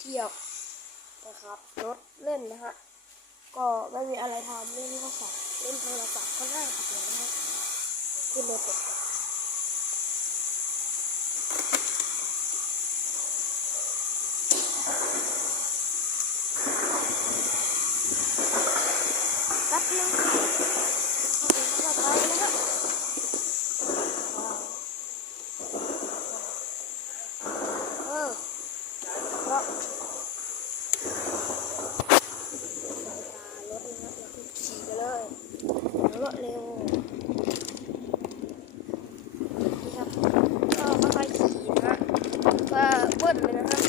เที่ยวนะครับรถเล่นนะฮะก็ไม่มีอะไรทำเล่นโทรศัพท์เล่นโทรศัพท์ก็ได้ครับเดี๋ยนะฮะขึ้นเลยกดก่อนแป๊บนึงเข้าไปนะครับว้าวเออแล้ว รถนะครับเรา ขี่ไปเลยรถเร็วนี่ครับก็ค่อยๆขี่นะก็เบิ้ลเลยนะครับ